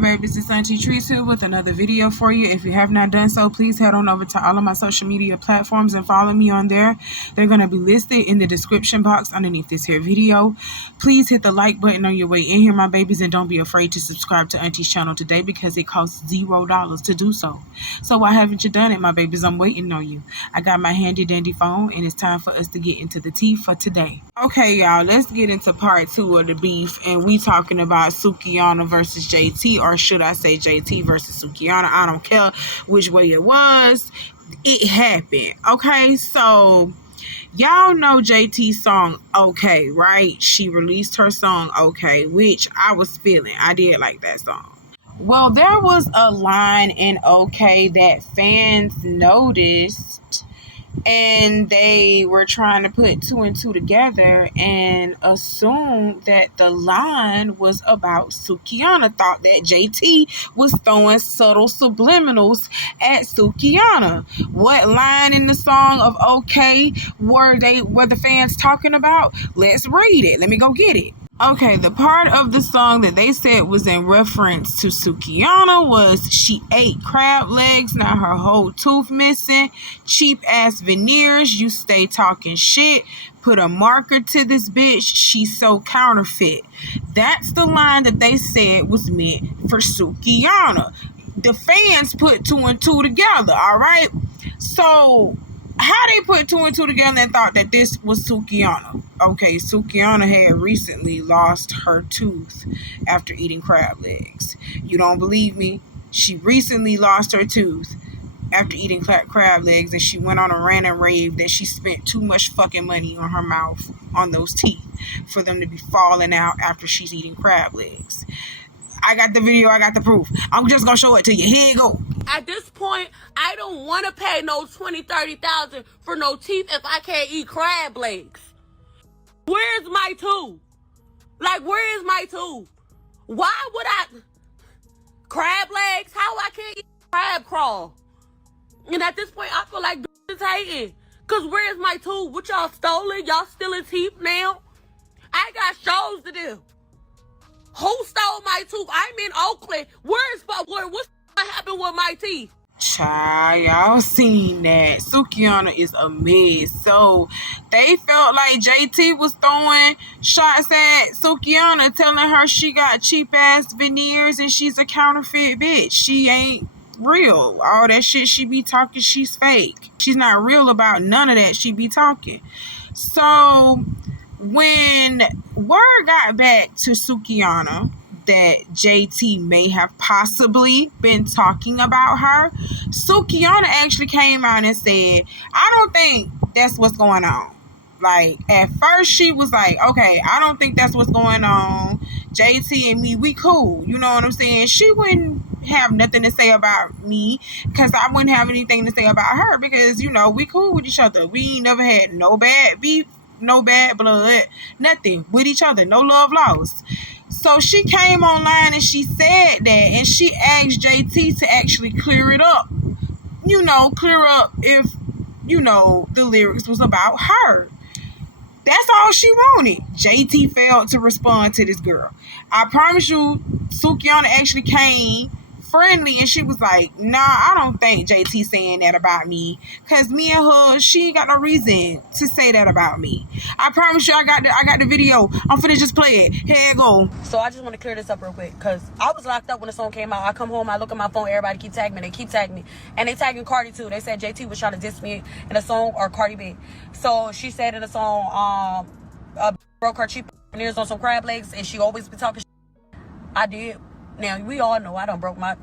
babies, it's Auntie Trice here with another video for you. If you have not done so, please head on over to all of my social media platforms and follow me on there. They're going to be listed in the description box underneath this here video. Please hit the like button on your way in here, my babies, and don't be afraid to subscribe to Auntie's channel today because it costs $0 to do so. So why haven't you done it, my babies? I'm waiting on you. I got my handy dandy phone and it's time for us to get into the tea for today. Okay, y'all, let's get into part 2 of the beef, and we talking about Sukiana versus JT, or should I say JT versus Sukiana? I don't care which way it was. It happened. Okay, so y'all know JT's song Okay, right? She released her song Okay, which I was feeling. I did like that song. Well, there was a line in Okay that fans noticed, and they were trying to put 2 and 2 together and assumed that the line was about Sukiana, thought that JT was throwing subtle subliminals at Sukiana. What line in the song of Okay were the fans talking about? Let's read it. Let me go get it. Okay, the part of the song that they said was in reference to Sukiana was she ate crab legs, now her whole tooth missing, cheap ass veneers, you stay talking shit, put a marker to this bitch, she's so counterfeit. That's the line that they said was meant for Sukiana. The fans put 2 and 2 together, alright? So how they put 2 and 2 together and thought that this was Sukiana? Okay, Sukiana had recently lost her tooth after eating crab legs. You don't believe me? She recently lost her tooth after eating crab legs, and she went on a rant and rave that she spent too much fucking money on her mouth, on those teeth, for them to be falling out after she's eating crab legs. I got the video, I got the proof. I'm just gonna show it to you. Here you go. At this point, I don't want to pay no $20,000-$30,000 for no teeth if I can't eat crab legs. Where's my tooth? Like, where is my tooth? Why would I? Crab legs? How I can't eat crab crawl? And at this point, I feel like is hating. Because where's my tooth? What y'all stolen? Y'all stealing teeth now? I got shows to do. Who stole my tooth? I'm in Oakland. What's happened with my teeth? Child, y'all seen that. Sukiana is a mess. So they felt like JT was throwing shots at Sukiana, telling her she got cheap ass veneers and she's a counterfeit bitch. She ain't real. All that shit she be talking, she's fake. She's not real about none of that she be talking. So when word got back to Sukiana that JT may have possibly been talking about her, Sukiana actually came out and said, I don't think that's what's going on. Like, at first she was like, okay, I don't think that's what's going on. JT and me, we cool. You know what I'm saying? She wouldn't have nothing to say about me because I wouldn't have anything to say about her because, you know, we cool with each other. We ain't never had no bad beef, no bad blood, nothing with each other, no love lost. So she came online and she said that, and she asked JT to actually clear it up. You know, clear up if, you know, the lyrics was about her. That's all she wanted. JT failed to respond to this girl. I promise you, Sukiana actually came friendly and she was like, nah, I don't think JT saying that about me because me and her, she ain't got no reason to say that about me. I promise you, I got the video. I'm finna just play it. Here you go. So I just want to clear this up real quick because I was locked up when the song came out. I come home, I look at my phone, everybody keep tagging me. They keep tagging me. And they tagging Cardi too. They said JT was trying to diss me in a song, or Cardi B. So she said in the song, broke her cheap veneers on some crab legs and she always be talking shit. I did. Now, we all know I done broke my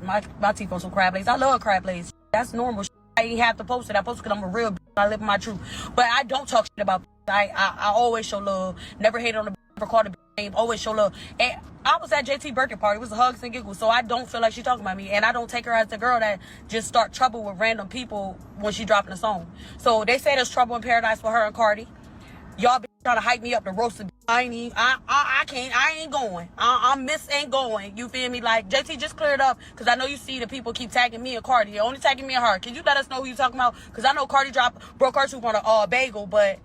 teeth on some crab legs. I love crab legs. That's normal. I ain't have to post it. I post it because I'm a real bitch. I live my truth. But I don't talk shit about I always show love. Never hated on the never called a name. Always show love. And I was at JT Birkin party. It was hugs and giggles. So I don't feel like she talking about me. And I don't take her as the girl that just start trouble with random people when she dropping a song. So they say there's trouble in paradise for her and Cardi. Y'all be trying to hype me up to roast the I ain't going. Miss ain't going. You feel me? Like, JT, just clear it up. Because I know you see the people keep tagging me and Cardi. They're only tagging me and her. Can you let us know who you talking about? Because I know Cardi broke her tooth on a bagel, but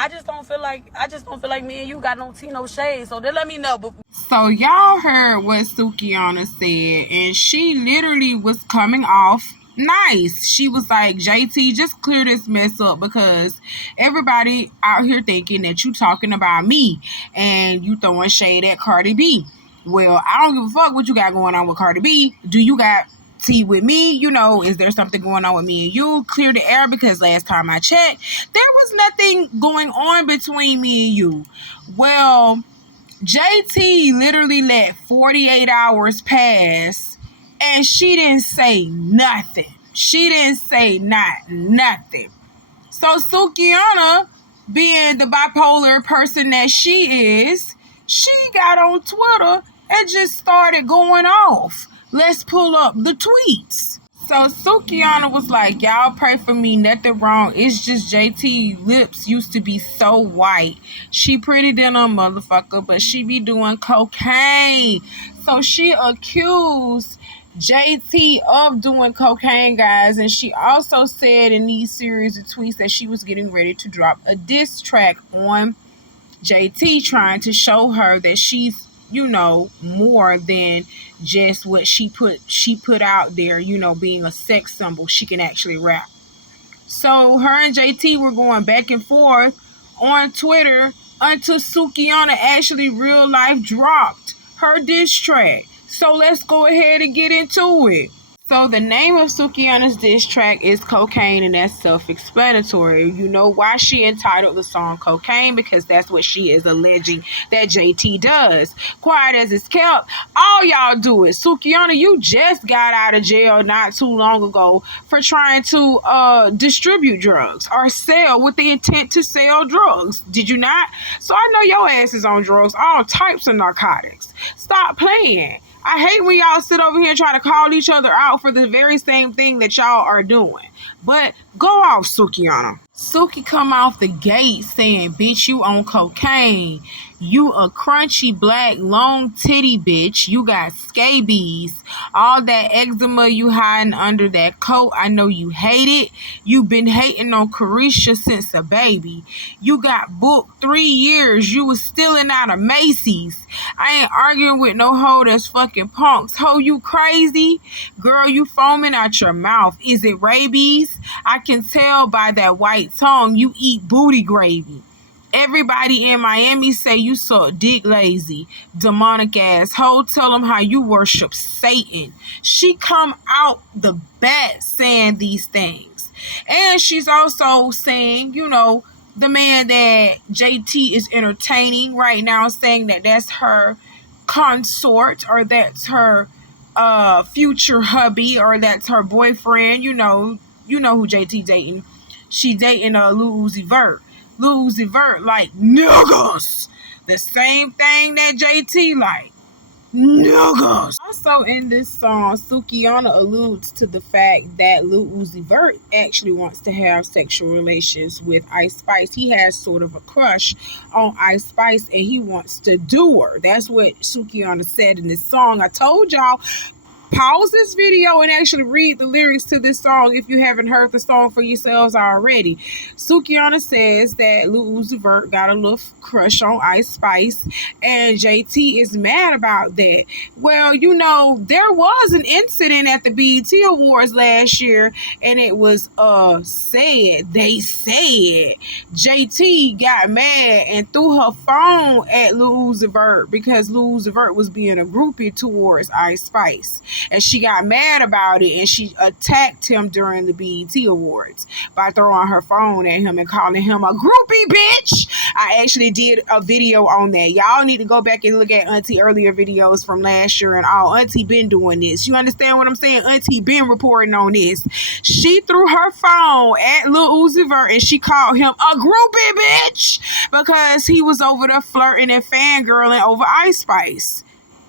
I just don't feel like me and you got no tea, no shade. So then let me know. But so y'all heard what Sukiana said, and she literally was coming off nice. She was like, JT, just clear this mess up, because everybody out here thinking that you talking about me and you throwing shade at Cardi B. Well, I don't give a fuck what you got going on with Cardi B. Do you got tea with me? You know, is there something going on with me and you? Clear the air, because last time I checked, there was nothing going on between me and you. Well, JT literally let 48 hours pass and she didn't say nothing. She didn't say nothing. So Sukiana, being the bipolar person that she is, she got on Twitter and just started going off. Let's pull up the tweets. So Sukiana was like, y'all pray for me, nothing wrong. It's just JT lips used to be so white. She pretty than a motherfucker, but she be doing cocaine. So she accused JT of doing cocaine, guys. And she also said in these series of tweets that she was getting ready to drop a diss track on JT, trying to show her that she's, you know, more than just what she put out there, you know, being a sex symbol. She can actually rap. So her and JT were going back and forth on Twitter until Sukiana actually real life dropped her diss track. So let's go ahead and get into it. So the name of Sukiana's diss track is Cocaine, and that's self-explanatory. You know why she entitled the song Cocaine, because that's what she is alleging that JT does. Quiet as it's kept, all y'all do it. Sukiana, you just got out of jail not too long ago for trying to distribute drugs or sell with the intent to sell drugs. Did you not? So I know your ass is on drugs, all types of narcotics. Stop playing. I hate when y'all sit over here and try to call each other out for the very same thing that y'all are doing. But go off, Sukiana. Suki come off the gate saying, bitch, you on cocaine. You a crunchy black long titty bitch. You got scabies. All that eczema you hiding under that coat. I know you hate it. You been hating on Carisha since a baby. You got booked 3 years. You was stealing out of Macy's. I ain't arguing with no hoe that's fucking punks. Ho, you crazy? Girl, you foaming out your mouth. Is it rabies? I can tell by that white tongue you eat booty gravy. Everybody in Miami say you suck dick lazy. Demonic ass hoe, tell them how you worship Satan. She come out the bat saying these things. And she's also saying, you know, the man that JT is entertaining right now, saying that that's her consort, or that's her future hubby, or that's her boyfriend. You know who JT dating. She dating Lil Uzi Vert. Lil Uzi Vert like niggas. The same thing that JT like. Niggas. Also in this song, Sukiana alludes to the fact that Lil Uzi Vert actually wants to have sexual relations with Ice Spice. He has sort of a crush on Ice Spice and he wants to do her. That's what Sukiana said in this song. I told y'all, pause this video and actually read the lyrics to this song if you haven't heard the song for yourselves already. Sukiana says that Lil Uzi Vert got a little crush on Ice Spice and JT is mad about that. Well, you know, there was an incident at the BET Awards last year and it was they said JT got mad and threw her phone at Lil Uzi Vert because Lil Uzi Vert was being a groupie towards Ice Spice. And she got mad about it and she attacked him during the BET Awards by throwing her phone at him and calling him a groupie bitch. I actually did a video on that. Y'all need to go back and look at Auntie earlier videos from last year and all. Auntie been doing this. You understand what I'm saying? Auntie been reporting on this. She threw her phone at Lil Uzi Vert and she called him a groupie bitch because he was over there flirting and fangirling over Ice Spice.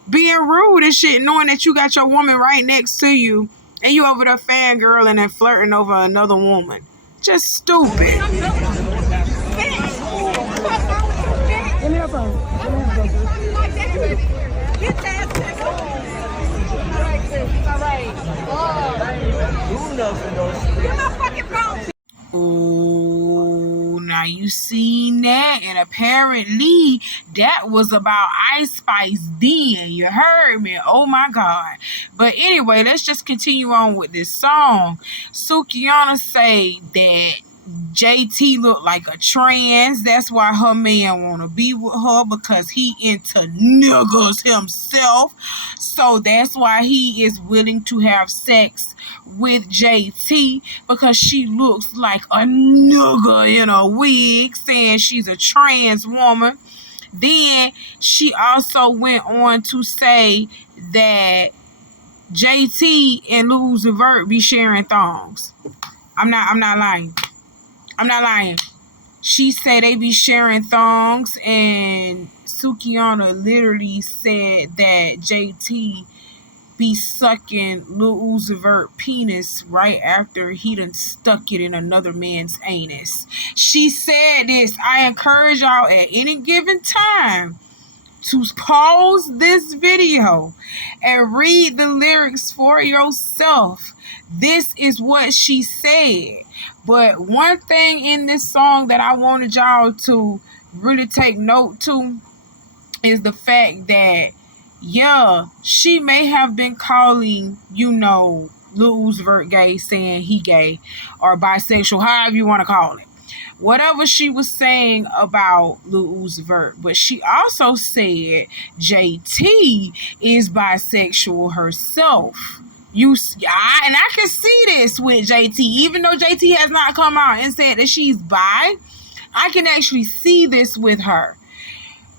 Being rude and shit, knowing that you got your woman right next to you and you over there fangirling and flirting over another woman. Just stupid. Give me your phone. Ooh, now Now you seen that, and apparently that was about Ice Spice then. You heard me? Oh my God. But anyway, let's just continue on with this song. Sukiana say that JT look like a trans. That's why her man wanna be with her, because he into niggas himself. So that's why he is willing to have sex with JT, because she looks like a nigga in a wig, saying she's a trans woman. Then she also went on to say that JT and Lil Uzi Vert be sharing thongs. I'm not lying. I'm not lying. She said they be sharing thongs, and Sukiana literally said that JT be sucking Lil Uzi Vert penis right after he done stuck it in another man's anus. She said this. I encourage y'all at any given time to pause this video and read the lyrics for yourself. This is what she said. But one thing in this song that I wanted y'all to really take note to is the fact that, yeah, she may have been calling, Lil Uzi Vert gay, saying he gay, or bisexual, however you want to call it. Whatever she was saying about Lil Uzi Vert, but she also said JT is bisexual herself. I can see this with JT, even though JT has not come out and said that she's bi. I can actually see this with her.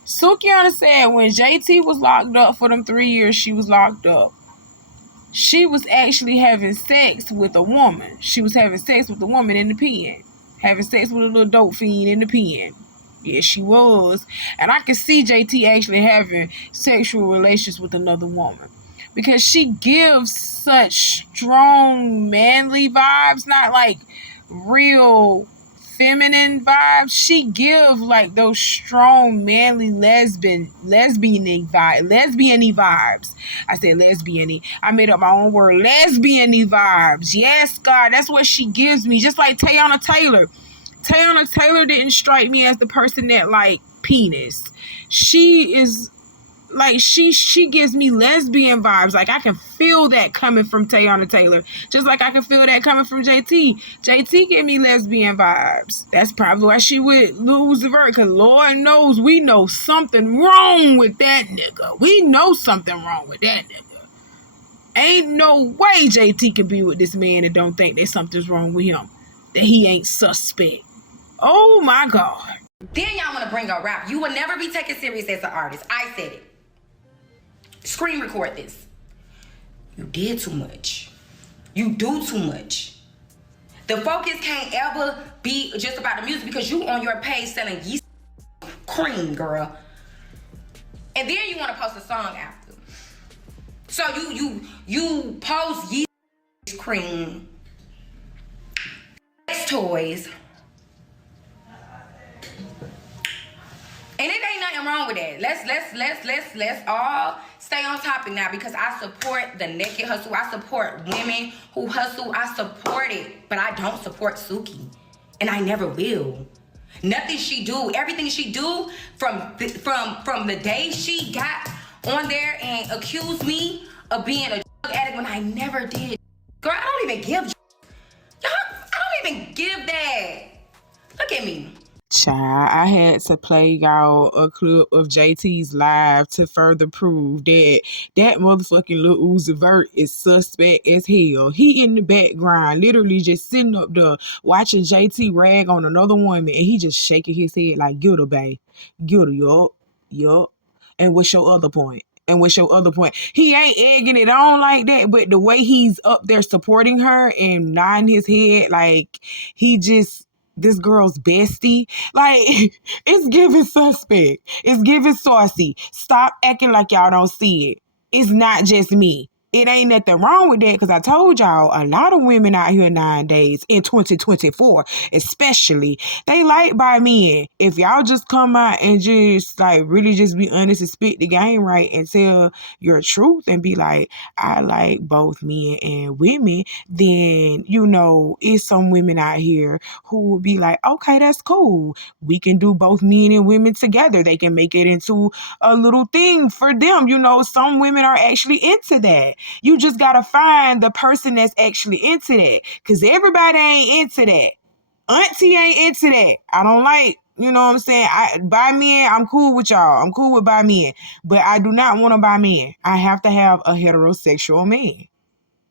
Sukiana said when JT was locked up for them 3 years she was locked up, she was actually having sex with a woman. She was having sex with a woman in the pen. Having sex with a little dope fiend in the pen. Yes, she was. And I can see JT actually having sexual relations with another woman, because she gives such strong manly vibes, not like real feminine vibes. She gives like those strong manly lesbian vibes. I said lesbian-y. I made up my own word. Lesbian-y vibes. Yes, God, that's what she gives me. Just like Teyana Taylor. Teyana Taylor didn't strike me as the person that like penis. She is like, she gives me lesbian vibes. Like, I can feel that coming from Teyana Taylor, just like I can feel that coming from JT. JT give me lesbian vibes. That's probably why she would lose the Vert, because Lord knows we know something wrong with that nigga. We know something wrong with that nigga. Ain't no way JT can be with this man and don't think that something's wrong with him, that he ain't suspect. Oh my God. Then y'all want to bring up rap. You will never be taken serious as an artist. I said it. Screen record this. You did too much. You do too much. The focus can't ever be just about the music, because you on your page selling yeast cream, girl. And then you want to post a song after. So you post yeast cream, sex toys. And it ain't nothing wrong with that. Let's all stay on topic now, because I support the naked hustle. I support women who hustle. I support it, but I don't support Suki, and I never will. Nothing she do, everything she do from the day she got on there and accused me of being a drug addict when I never did. Girl, I don't even give. I don't even give that. Look at me. Child, I had to play y'all a clip of JT's live to further prove that motherfucking Lil Uzi Vert is suspect as hell. He in the background, literally just sitting up there watching JT rag on another woman, and he just shaking his head like, get her, babe. Get her, yup. And what's your other point? He ain't egging it on like that, but the way he's up there supporting her and nodding his head like he just this girl's bestie, like, it's giving suspect. It's giving saucy. Stop acting like y'all don't see it. It's not just me. it ain't nothing wrong with that, because I told y'all a lot of women out here nowadays in 2024 especially, they like by men. If y'all just come out and just like really just be honest and spit the game right and tell your truth and be like, I like both men and women, then you know it's some women out here who will be like, okay, that's cool, we can do both men and women together. They can make it into a little thing for them. You know, some women are actually into that. You just gotta find the person that's actually into that, because everybody ain't into that. Auntie ain't into that. I don't like, you know what I'm saying? By men, I'm cool with y'all. I'm cool with by men. But I do not want to buy men. I have to have a heterosexual man.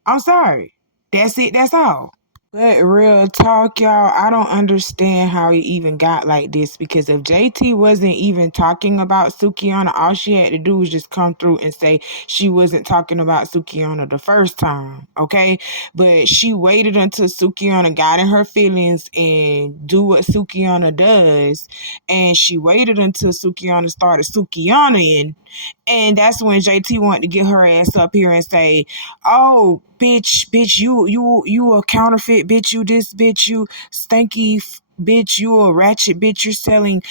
I'm sorry. That's it. That's all. But real talk, y'all, I don't understand how it even got like this, because if JT wasn't even talking about Sukiana, all she had to do was just come through and say she wasn't talking about Sukiana the first time, okay? But she waited until Sukiana got in her feelings and do what Sukiana does, and she waited until Sukiana started Sukiana-ing, and that's when JT wanted to get her ass up here and say, oh, bitch, you a counterfeit, bitch, you this, bitch, you stanky, bitch, you a ratchet, bitch, you're selling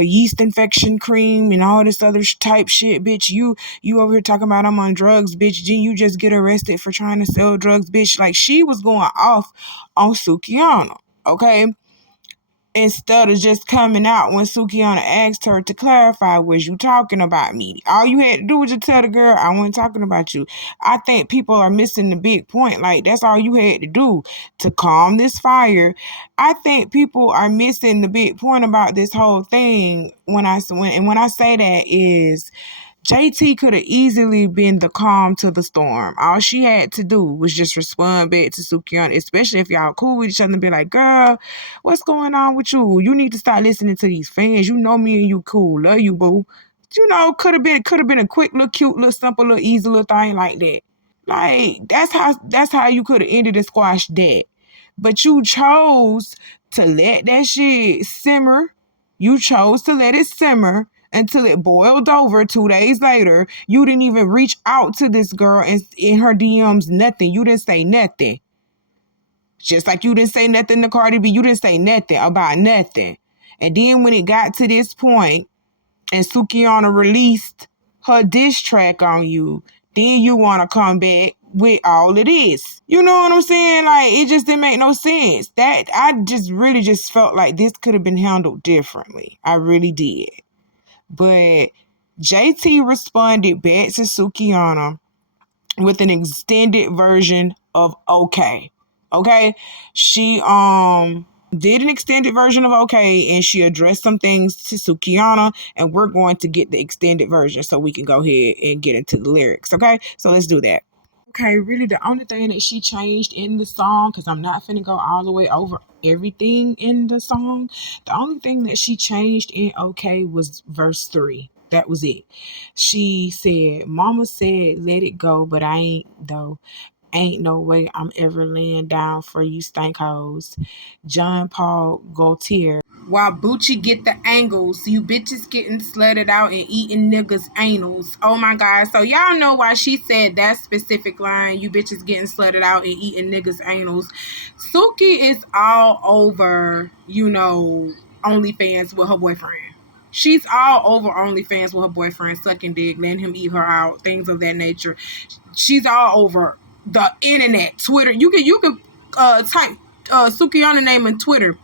yeast infection cream and all this other type shit, bitch, you over here talking about I'm on drugs, bitch, didn't you just get arrested for trying to sell drugs, bitch? Like, she was going off on Sukiana, okay? Instead of just coming out when Sukiana asked her to clarify, was you talking about me? All you had to do was just tell the girl, I wasn't talking about you. I think people are missing the big point. Like, that's all you had to do to calm this fire. I think people are missing the big point about this whole thing. When I say that is, JT could have easily been the calm to the storm. All she had to do was just respond back to Sukiana, especially if y'all cool with each other, and be like, girl, what's going on with you? You need to start listening to these fans. You know me and you cool. Love you, boo. You know, could have been a quick little cute little simple little easy little thing like that. Like, that's how you could have ended and squashed that. But you chose to let that shit simmer. You chose to let it simmer until it boiled over 2 days later. You didn't even reach out to this girl in her DMs, nothing. You didn't say nothing. Just like you didn't say nothing to Cardi B, you didn't say nothing about nothing. And then when it got to this point and Sukiana released her diss track on you, then you want to come back with all of this. You know what I'm saying? Like, it just didn't make no sense. That I just really just felt like this could have been handled differently. I really did. But JT responded back to Sukiana with an extended version of okay. Okay? She did an extended version of okay, and she addressed some things to Sukiana, and we're going to get the extended version so we can go ahead and get into the lyrics. Okay? So let's do that. Okay, really the only thing that she changed in the song, because I'm not finna go all the way over everything in the song, the only thing that she changed in okay was verse 3. That was it. She said, mama said let it go, but I ain't though. Ain't no way I'm ever laying down for you stank hoes. John Paul Gaultier. While Bucci get the angles, you bitches getting slutted out and eating niggas' anals. Oh my God. So y'all know why she said that specific line, you bitches getting slutted out and eating niggas' anals. Suki is all over, you know, OnlyFans with her boyfriend. She's all over OnlyFans with her boyfriend, sucking dick, letting him eat her out, things of that nature. She's all over the internet, Twitter. You can type Sukiana name in Twitter,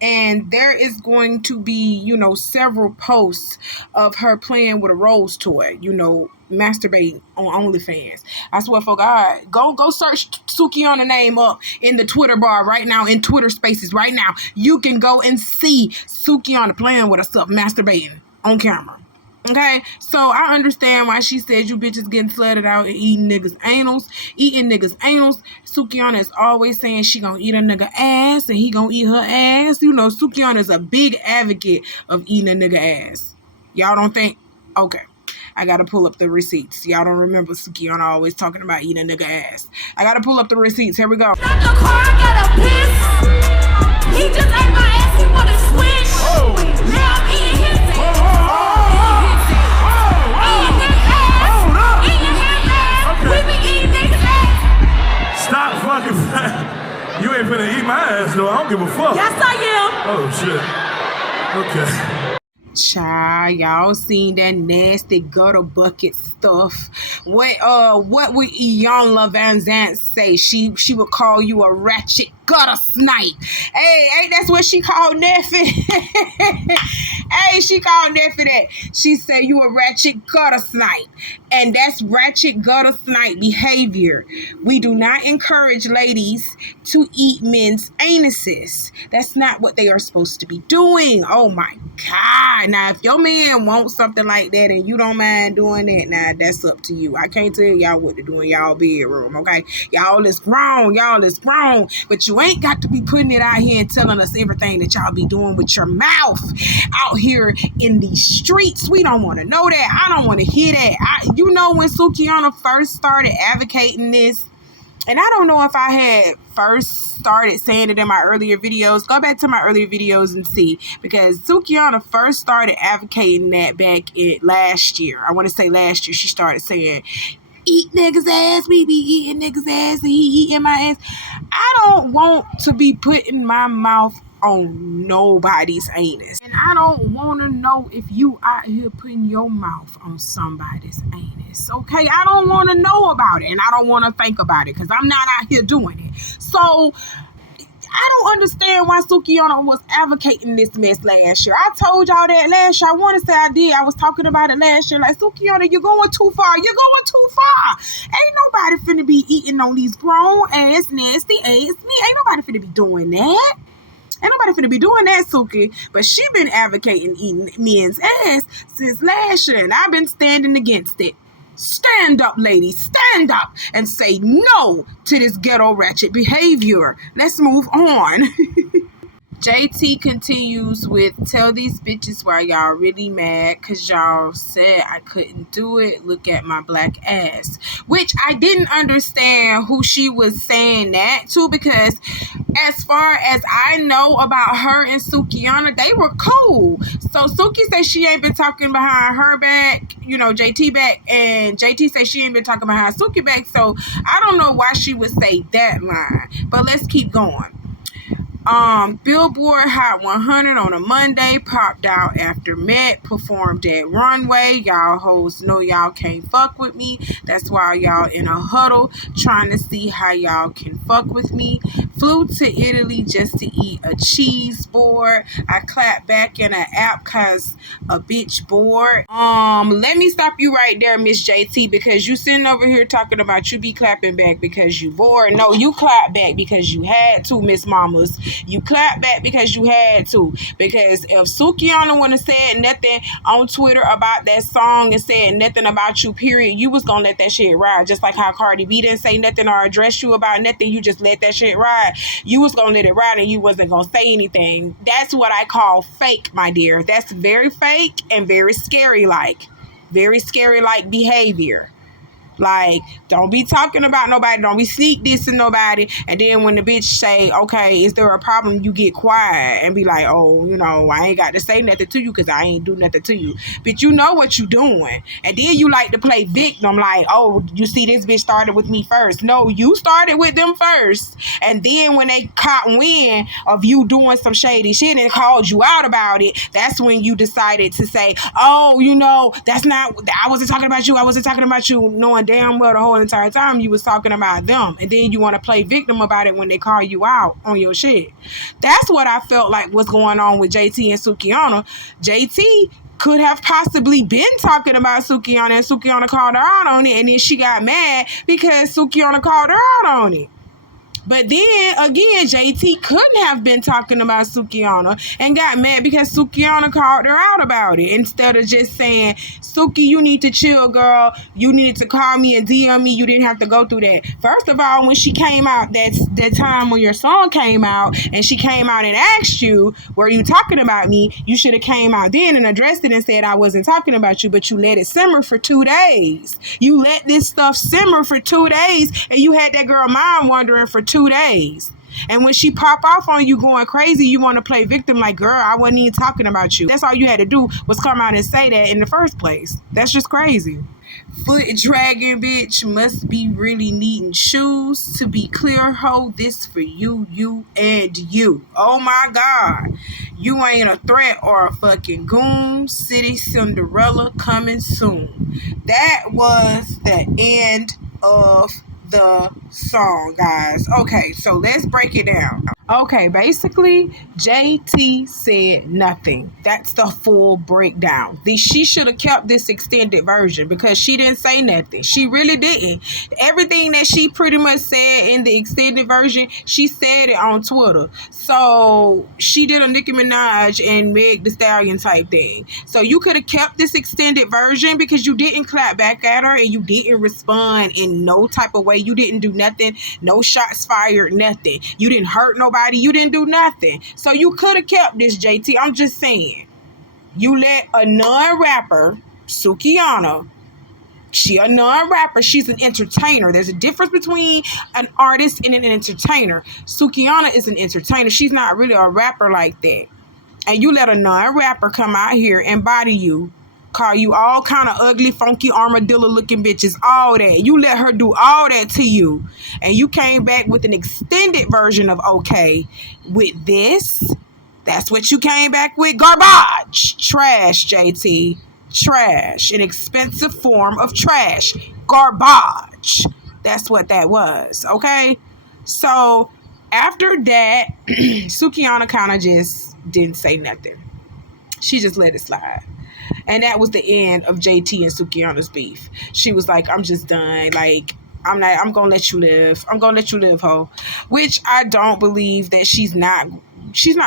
and there is going to be, you know, several posts of her playing with a rose toy, you know, masturbating on OnlyFans. I swear for God, go search Sukiana name up in the Twitter bar right now, in Twitter spaces right now. You can go and see Sukiana playing with herself, masturbating on camera. Okay, so I understand why she said you bitches getting slutted out and eating niggas' anals. Eating niggas' anals. Sukiana is always saying she gonna eat a nigga ass and he gonna eat her ass. You know, Sukiana is a big advocate of eating a nigga ass. Y'all don't think? Okay, I gotta pull up the receipts. Y'all don't remember Sukiana always talking about eating a nigga ass. I gotta pull up the receipts. Here we go. Not the car, I gotta piss. He just ate my ass, he wanna switch. Now I'm eating his ass. We be eating Okay. Child, y'all seen that nasty gutter bucket stuff. What would Iyanla Van Zant say? She would call you a ratchet gutter snipe. Hey, ain't that's what she called Neffy? Hey, she called Neffy that. She said you a ratchet gutter snipe. And that's ratchet gutter snipe behavior. We do not encourage ladies to eat men's anuses. That's not what they are supposed to be doing. Oh my God. Now, if your man wants something like that and you don't mind doing that, now that's up to you. I can't tell y'all what to do in y'all bedroom, okay? Y'all is grown. But you ain't got to be putting it out here and telling us everything that y'all be doing with your mouth out here in these streets. We don't want to know that. I don't want to hear that. You know, when Sukiana first started advocating this, and I don't know if I had first started saying it in my earlier videos. Go back to my earlier videos and see. Because Sukiana first started advocating that back in last year. I want to say last year she started saying, eat niggas ass, we be eating niggas ass, and he eating my ass. I don't want to be putting my mouth on nobody's anus. And I don't want to know if you out here putting your mouth on somebody's anus, okay? I don't want to know about it, and I don't want to think about it, because I'm not out here doing it. So I don't understand why Sukiana was advocating this mess last year. I told y'all that last year. I want to say I did. I was talking about it last year. Like, Sukiana, you're going too far. You're going too far. Ain't nobody finna be eating on these grown ass, nasty ass me. Ain't nobody finna be doing that. Ain't nobody finna be doing that, Suki. But she been advocating eating men's ass since last year, and I've been standing against it. Stand up, ladies. Stand up and say no to this ghetto ratchet behavior. Let's move on. JT continues with, tell these bitches why y'all really mad because y'all said I couldn't do it. Look at my black ass. Which I didn't understand who she was saying that to, because as far as I know about her and Sukiana, they were cool. So Suki said she ain't been talking behind her back, you know, JT back, and JT said she ain't been talking behind Suki back. So I don't know why she would say that line. But let's keep going. Billboard Hot 100 on a Monday popped out after Met performed at Runway. Y'all hoes know y'all can't fuck with me. That's why y'all in a huddle trying to see how y'all can fuck with me. Flew to Italy just to eat a cheese board. I clapped back in an app cause a bitch bored. Let me stop you right there, Miss JT, because you sitting over here talking about you be clapping back because you bored. No, you clap back because you had to, Miss Mamas. You clap back because you had to. Because if Sukiana wouldn't have said nothing on Twitter about that song and said nothing about you, period, you was gonna let that shit ride. Just like how Cardi B didn't say nothing or address you about nothing, you just let that shit ride. You was gonna let it ride and you wasn't gonna say anything. That's what I call fake, my dear. That's very fake and very scary like. Very scary like behavior. Like, don't be talking about nobody. Don't be sneak dissing nobody. And then when the bitch say, okay, is there a problem? You get quiet and be like, oh, you know, I ain't got to say nothing to you because I ain't do nothing to you. But you know what you doing. And then you like to play victim. Like, oh, you see this bitch started with me first. No, you started with them first. And then when they caught wind of you doing some shady shit and called you out about it, that's when you decided to say, oh, you know, that's not, I wasn't talking about you. I wasn't talking about you, knowing damn well the whole entire time you was talking about them, and then you want to play victim about it when they call you out on your shit. That's what I felt like was going on with JT and Sukiana. JT could have possibly been talking about Sukiana, and Sukiana called her out on it, and then she got mad because Sukiana called her out on it. But then, again, JT couldn't have been talking about Sukiana and got mad because Sukiana called her out about it. Instead of just saying, Suki, you need to chill, girl. You needed to call me and DM me. You didn't have to go through that. First of all, when she came out, that time when your song came out, and she came out and asked you, were you talking about me? You should have came out then and addressed it and said, I wasn't talking about you, but you let it simmer for 2 days. You let this stuff simmer for 2 days, and you had that girl mind wandering for 2 days. And when she pop off on you going crazy, you want to play victim like, girl, I wasn't even talking about you. That's all you had to do was come out and say that in the first place. That's just crazy. Foot dragging bitch must be really needing shoes. To be clear, ho, this for you, you, and you. Oh my God. You ain't a threat or a fucking goon. City Cinderella coming soon. That was the end of the song, guys. Okay, so let's break it down. Okay, basically, JT said nothing. That's the full breakdown. She should have kept this extended version because she didn't say nothing. She really didn't. Everything that she pretty much said in the extended version, she said it on Twitter. So she did a Nicki Minaj and Meg Thee Stallion type thing. So you could have kept this extended version because you didn't clap back at her and you didn't respond in no type of way. You didn't do nothing. No shots fired, nothing. You didn't hurt nobody. You didn't do nothing. So you could have kept this, JT. I'm just saying. You let a non-rapper, Sukiana, she a non-rapper. She's an entertainer. There's a difference between an artist and an entertainer. Sukiana is an entertainer. She's not really a rapper like that. And you let a non-rapper come out here and body you, call you all kind of ugly, funky, armadillo-looking bitches, all that. You let her do all that to you. And you came back with an extended version of okay. With this, that's what you came back with? Garbage. Trash, JT. Trash. An expensive form of trash. Garbage. That's what that was, okay? So, after that, Sukiana kind of just didn't say nothing. She just let it slide. And that was the end of JT and Sukiana's beef. She was like, I'm just done. Like, I'm gonna let you live. I'm gonna let you live, ho. Which I don't believe that she's not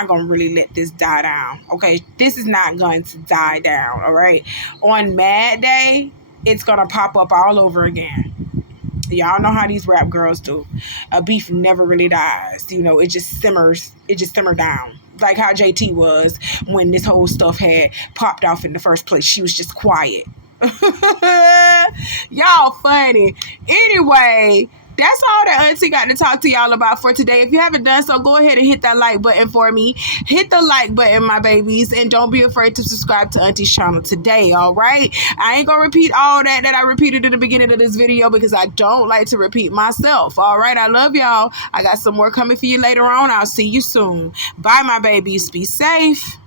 gonna really let this die down. Okay. This is not going to die down. All right. On Mad Day, it's gonna pop up all over again. Y'all know how these rap girls do. A beef never really dies. You know, it just simmers. It just simmered down. Like how JT was when this whole stuff had popped off in the first place. She was just quiet. Y'all funny. Anyway, that's all that Auntie got to talk to y'all about for today. If you haven't done so, go ahead and hit that like button for me. Hit the like button, my babies. And don't be afraid to subscribe to Auntie's channel today, all right? I ain't going to repeat all that I repeated in the beginning of this video because I don't like to repeat myself, all right? I love y'all. I got some more coming for you later on. I'll see you soon. Bye, my babies. Be safe.